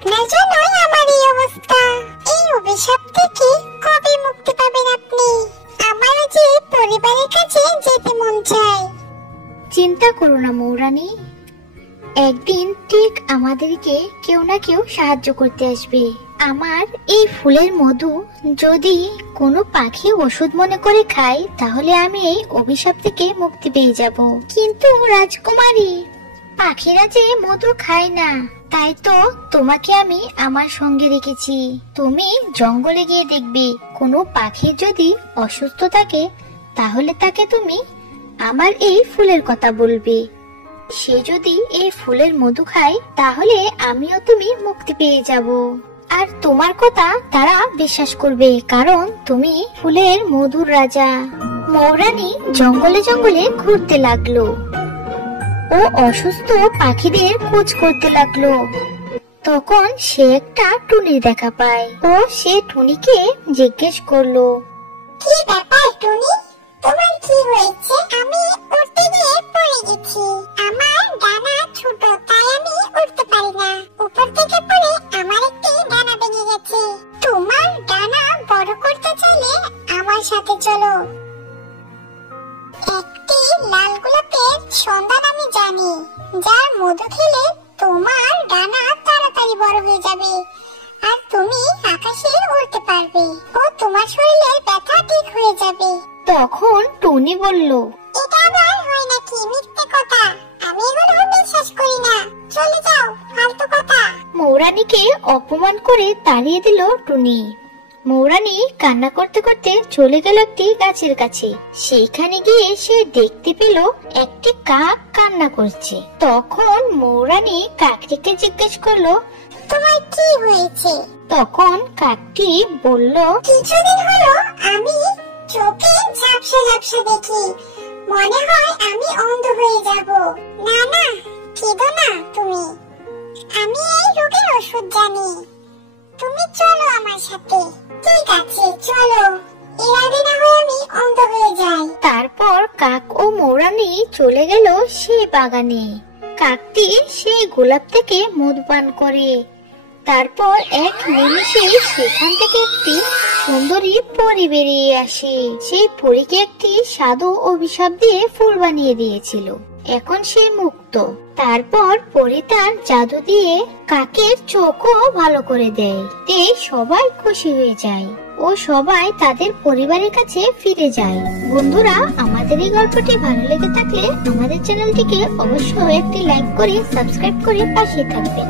আপনার জন্যই আমার এই অবস্থা। এই অভিশাপ থেকে কবে মুক্তি পাবেন আপনি? আমারও যে পরিবারের কাছে যেতে মন চায়। চিন্তা করো না মৌরানী, একদিন ঠিক আমাদেরকে কেউ না কেউ সাহায্য করতে আসবে। আমার এই ফুলের মধু যদি কোনো পাখি ওষুধ মনে করে খায়, তাহলে আমি এই অভিশাপ থেকে মুক্তি পেয়ে যাব। কিন্তু রাজকুমারী, পাখিরা যে মধু খায় না, তাই তো তোমাকে আমি আমার সঙ্গে রেখেছি। তুমি জঙ্গলে গিয়ে দেখবে কোনো পাখি যদি অসুস্থ থাকে, তাহলে তাকে তুমি আমার এই ফুলের কথা বলবে। সে যদি এই ফুলের মধু খায়, তাহলে আমিও তুমি মুক্তি পেয়ে যাব। আর তোমার কথা তারা বিশ্বাস করবে, কারণ তুমি ফুলের মধুর রাজা। মৌরানী জঙ্গলে জঙ্গলে ঘুরতে লাগলো ও অসুস্থ পাখিদের খোঁজ করতে লাগলো। তখন সে একটা টুনির দেখা পায় ও সে টুনিকে জিজ্ঞেস করলো, কি ব্যাপার টুনি, তোমার কি হয়েছে? আমি উড়তে গিয়ে পড়ে গেছি। আমার ডানা ছোট, তাই আমি উড়তে পারি না। উপর থেকে পড়ে আমার একটি ডানা ভেঙে গেছে। তোমার ডানা বড় করতে চাইলে আমার সাথে চলো। একটি লাল গোলাপের সন্ধান আমি জানি, যার মধু খেলে তোমার ডানা তাড়াতাড়ি বড় হয়ে যাবে আর তুমি আকাশে উড়তে পারবে ও তোমার শরীরে ব্যথা ঠিক হয়ে যাবে। তখন টুনি বলল, এটা আবার হয় নাকি? মিথ্যে কথা, আমি এগুলো বিশ্বাস করি না। চলে যাও, ফালতু কথা। মৌরানীকে অপমান করে তাড়িয়ে দিল টুনি। মৌরানী কান্না করতে করতে চলে গেল একটি গাছের কাছে। সেইখানে গিয়ে সে দেখতে পেল একটি কাক কান্না করছে। তখন মৌরানী কাকটিকে জিজ্ঞেস করলো, তোমার কি হয়েছে? তখন কাকটি বলল, কিছুদিন হলো আমি চোখে ঝাপসা ঝাপসা দেখি, মনে হয় আমি অন্ধ হয়ে যাব। না না, কেঁদো না তুমি, আমি এই রোগের ওষুধ জানি। তুমি চলো আমার সাথে। ঠিক আছে চলো, এর আগে না হয় আমি অন্ধ হয়ে যাই। তারপর কাক ও মৌরানী চলে গেল সেই বাগানে। কাকটি সেই গোলাপ থেকে মধু পান করে। তারপর এক নিমিষে সেখান থেকে একটি সুন্দরী পরী বেরিয়ে আসে। সেই পরীকে একটি সাধু অভিশাপ দিয়ে ফুল বানিয়ে দিয়েছিল। এখন সে মুক্ত। তারপর পরী তার জাদু দিয়ে কাকের চোখও ভালো করে দেয়। তে সবাই খুশি হয়ে যায় ও সবাই তাদের পরিবারের কাছে ফিরে যায়। বন্ধুরা, আমাদের এই গল্পটি ভালো লেগে থাকলে আমাদের চ্যানেলটিকে অবশ্যই একটি লাইক করে সাবস্ক্রাইব করে পাশে থাকবেন।